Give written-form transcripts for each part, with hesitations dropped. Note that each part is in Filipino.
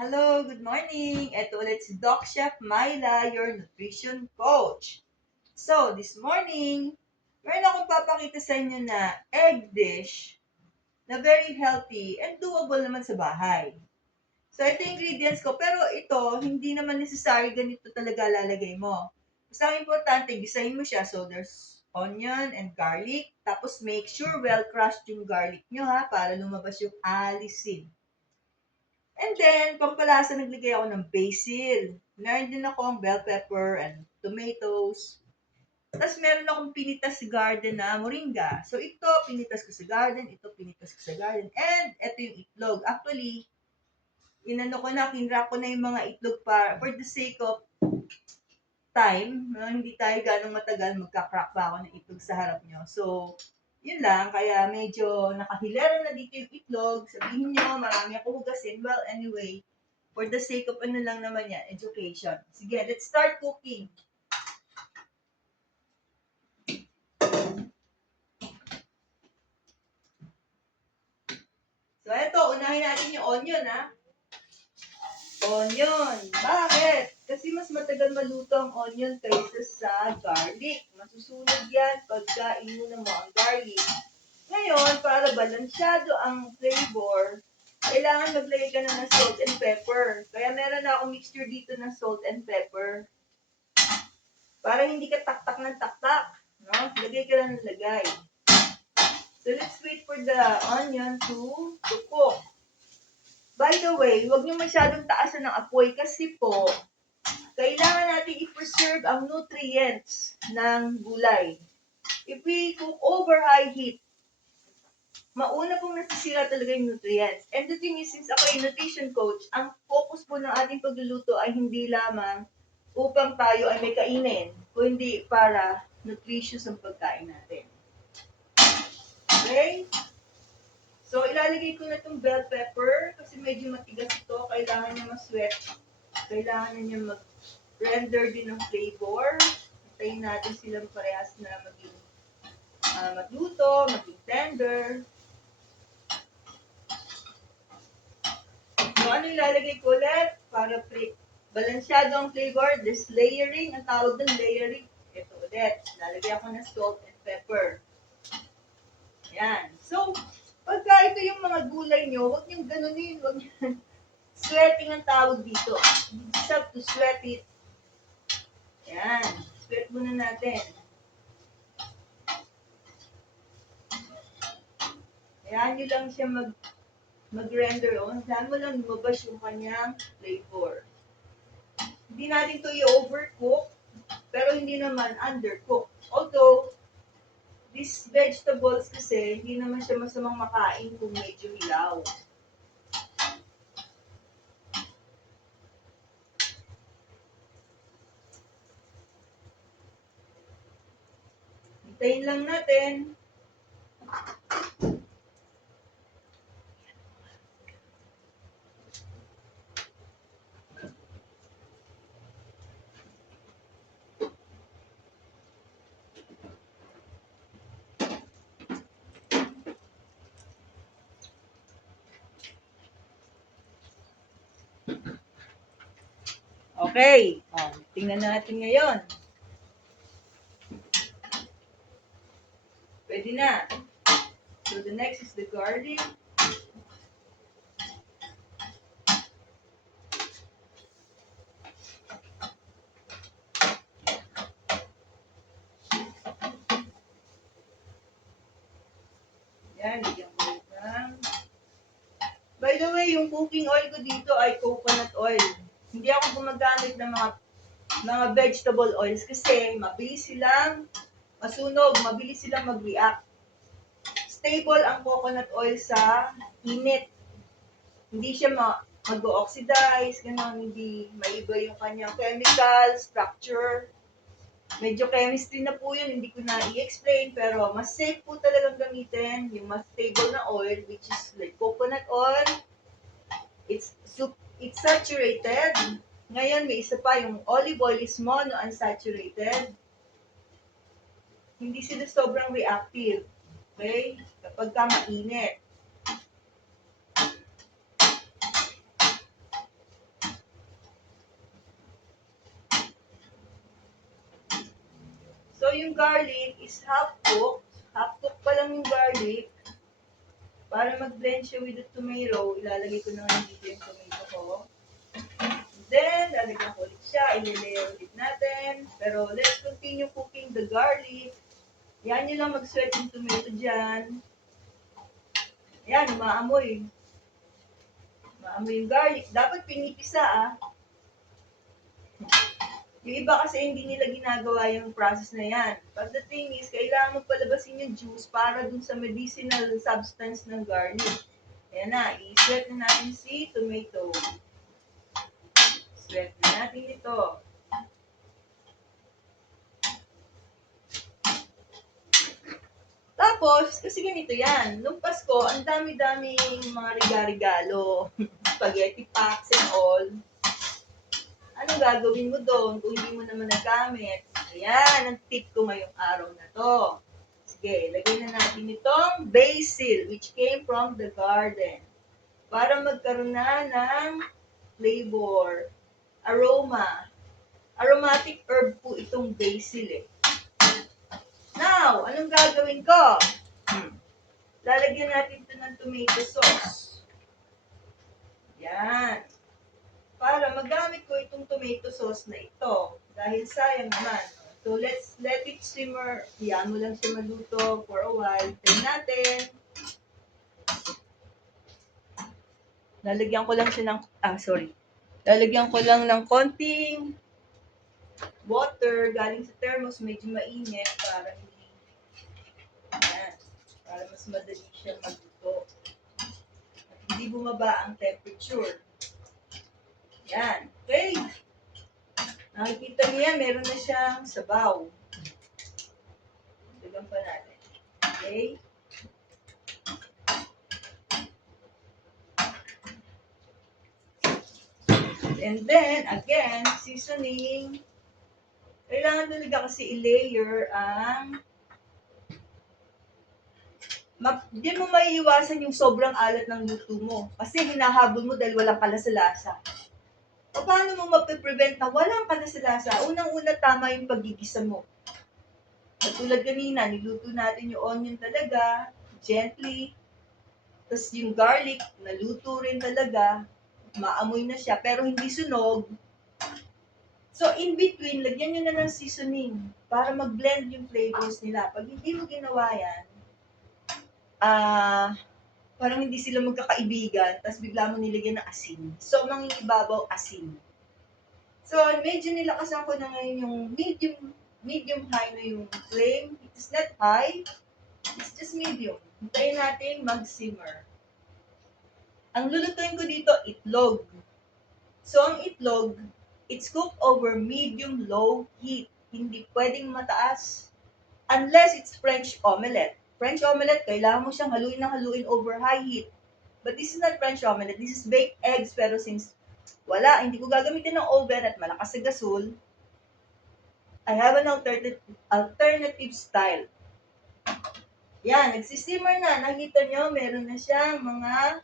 Hello, good morning! Ito ulit si Doc Chef Myla, your nutrition coach. So, this morning, meron akong papakita sa inyo na egg dish na very healthy and doable naman sa bahay. So, ito yung ingredients ko, pero ito, hindi naman necessary ganito talaga lalagay mo. Basta ang importante, gisahin mo siya. So, there's onion and garlic. Tapos, make sure well crushed yung garlic nyo ha, para lumabas yung alisin. And then, pampalasa, naglagay ako ng basil. Meron din ako ang bell pepper and tomatoes. Tapos meron akong pinitas sa garden na moringa. So ito, pinitas ko sa garden. Ito, pinitas ko sa garden. And ito yung itlog. Actually, inano ko na, kinrap ko na yung mga itlog para, for the sake of time, hindi tayo ganong matagal, magka-crack pa ako ng itlog sa harap nyo. So, yun lang, kaya medyo nakahilera na dito yung itlog. Sabihin nyo, marami ako hugasin. Well, anyway, for the sake of ano lang naman yan, education. Sige, let's start cooking. So, eto, unahin natin yung onion, ha? Onion. Bakit? Kasi mas matagal maluto ang onion kaysa sa garlic. Masusunog yan pagka inunan mo ang garlic. Ngayon, para balansyado ang flavor, kailangan maglagay ka na ng salt and pepper. Kaya meron na akong mixture dito ng salt and pepper. Para hindi ka taktak ng taktak. No? Lagay ka lang ng lagay. So, let's wait for the onion to cook. By the way, huwag niyo masyadong taasan ng apoy kasi po, kailangan natin i-preserve ang nutrients ng gulay. If we cook over high heat, mauna pong nasisira talaga yung nutrients. And the thing is, since ako ay nutrition coach, ang focus po ng ating pagluluto ay hindi lamang upang tayo ay may kainin, kundi para nutritious ang pagkain natin. Okay? So, ilalagay ko na itong bell pepper kasi medyo matigas ito. Kailangan niya ma-sweat. Kailangan niya mag-render din ng flavor. Hintayin natin silang parehas na maging magluto, maging tender. So, ano ilalagay ko ulit? Para balansyado ang flavor. This layering, ang tawag ng layering. Ito ulit. Lalagay ako ng salt and pepper. Yan. So, pagka ito yung mga gulay nyo, huwag niyong ganunin. Huwag niyong sweating ang tawag dito. You just have to sweat it. Yan. Sweat muna natin. Ayan nyo lang siya mag-render. Saan mo lang lumabas yung kanyang flavor. Hindi natin to i-overcook, pero hindi naman undercook. Although, these vegetables kasi, hindi naman siya masamang makain kung medyo hilaw. Hintayin lang natin. Okay. Tingnan natin ngayon. Pwede na. So, the next is the garlic. Yan, bigyan ko ulit ng... By the way, yung cooking oil ko dito ay coconut oil. Hindi ako gumagamit ng mga vegetable oils kasi mabilis silang masunog, mabilis silang mag-react. Stable ang coconut oil sa init. Hindi siya mag-oxidize, gano'n, hindi maiba yung kanyang chemical structure. Medyo chemistry na po yun, hindi ko na i-explain, pero mas safe po talagang gamitin yung mas stable na oil, which is like coconut oil. It's saturated. Ngayon, may isa pa, yung olive oil is monounsaturated. Hindi sila sobrang reactive. Okay? Kapag ka mainit. So, yung garlic is half cooked. Half cooked pa lang yung garlic. Para mag-blend siya with the tomato, ilalagay ko na nga dito yung tomato ko. Then, lalagyan ko ulit siya. I-layer ulit natin. Pero, let's continue cooking the garlic. Yan nyo lang mag-sweat yung tomato dyan. Ayan, umaamoy. Umaamoy yung garlic. Dapat pinipisa, ah. Yung iba kasi hindi nila ginagawa yung process na yan. But the thing is, kailangan mo palabasin yung juice para dun sa medicinal substance ng garlic. Ayan na, i-sweat na natin si tomato. Sweat na natin ito. Tapos, kasi ganito yan. Nung Pasko, ang dami-daming mga regalo. Spaghetti packs and all. Anong gagawin mo doon kung hindi mo naman nagamit? Ayan, ang tip ko ngayong araw na to. Sige, lagay na natin itong basil, which came from the garden. Para magkaroon na ng flavor, aroma. Aromatic herb po itong basil eh. Now, anong gagawin ko? Lalagyan natin ito ng tomato sauce. Yan. Para magamit ko itong tomato sauce na ito. Dahil sayang naman. So, let's let it simmer. Iyan mo lang siya maluto for a while. Tayo natin. Lalagyan ko lang siya ng, Lalagyan ko lang ng konting water galing sa thermos. Medyo mainit para hindi, ayan, para mas madali siya magluto. At hindi bumaba ang temperature. Yan. Okay. Nakikita niya, meron na siyang sabaw. Dagan pa natin. Okay. And then, again, seasoning. Kailangan talaga kasi i-layer ang di mo maiiwasan yung sobrang alat ng luto mo. Kasi hinahabol mo dahil walang kalasa-lasa. Paano mo mapiprevent na walang kalasa-lasa? Unang-una, tama yung paggigisa mo. Katulad kanina, niluto natin yung onion talaga, gently. Tapos yung garlic, naluto rin talaga. Maamoy na siya, pero hindi sunog. So, in between, lagyan nyo na ng seasoning para mag-blend yung flavors nila. Pag hindi mo ginawa yan, parang hindi sila magkakaibigan, tapos bigla mo nilagyan ng asin. So, mangingibabaw asin. So, medyo nilakasan ko na ngayon yung medium high na yung flame. It's not high, it's just medium. Hintayin natin mag-simmer. Ang lulutuin ko dito, itlog. So, ang itlog, it's cooked over medium-low heat. Hindi pwedeng mataas. Unless it's French omelette. French omelette, kailangan mo siyang haluin over high heat. But this is not French omelette. This is baked eggs. Pero since wala, hindi ko gagamitin ng oven at malakas sa gasol, I have an alternative style. Yan, nagsisimmer na. Nakita nyo, meron na siyang mga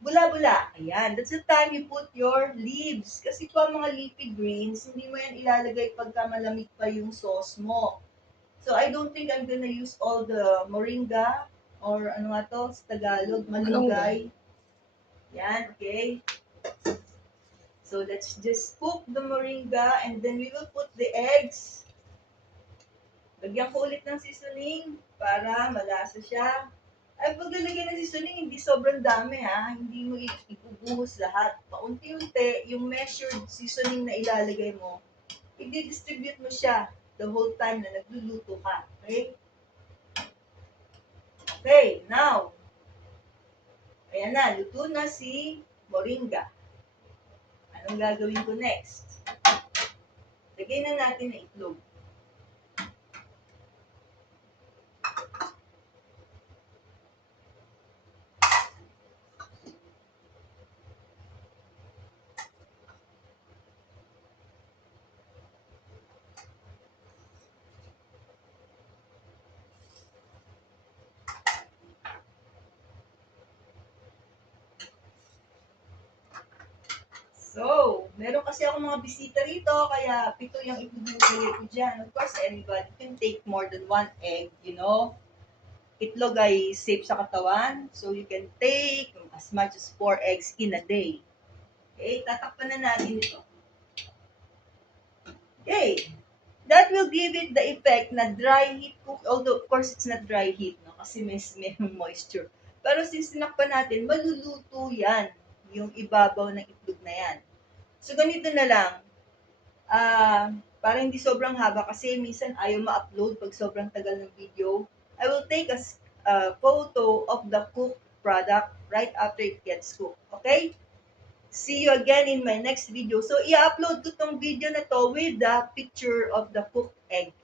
bula-bula. Ayan, that's the time you put your leaves. Kasi po mga leafy greens, hindi mo yan ilalagay pagka malamig pa yung sauce mo. So, I don't think I'm gonna use all the moringa or ano nga to, sa Tagalog, malunggay. Yan, okay? So, let's just cook the moringa and then we will put the eggs. Lagyan ko ulit ng seasoning para malasa siya. Ay, pag lalagyan ng seasoning, hindi sobrang dami ha. Hindi mo ibubuhos lahat. Paunti-unti, yung measured seasoning na ilalagay mo, i-distribute mo siya the whole time na nagluluto ka. Okay? Okay, now, ayan na, luto na si moringa. Anong gagawin ko next? Lagay na natin na itlog. So, Meron kasi ako mga bisita rito, kaya 7 yung ibibigay ko dyan. Of course, anybody can take more than 1 egg, you know. Itlog ay safe sa katawan, so you can take as much as 4 eggs in a day. Okay, tatakpan na natin ito. Okay, that will give it the effect na dry heat cook, although of course it's not dry heat, no? Kasi may moisture. Pero since sinakpan natin, maluluto yan, yung ibabaw ng itlog na yan. So ganito na lang, para hindi sobrang haba kasi minsan ayaw ma-upload pag sobrang tagal ng video. I will take a photo of the cooked product right after it gets cooked. Okay? See you again in my next video. So, i-upload ko tong video na to with the picture of the cooked egg.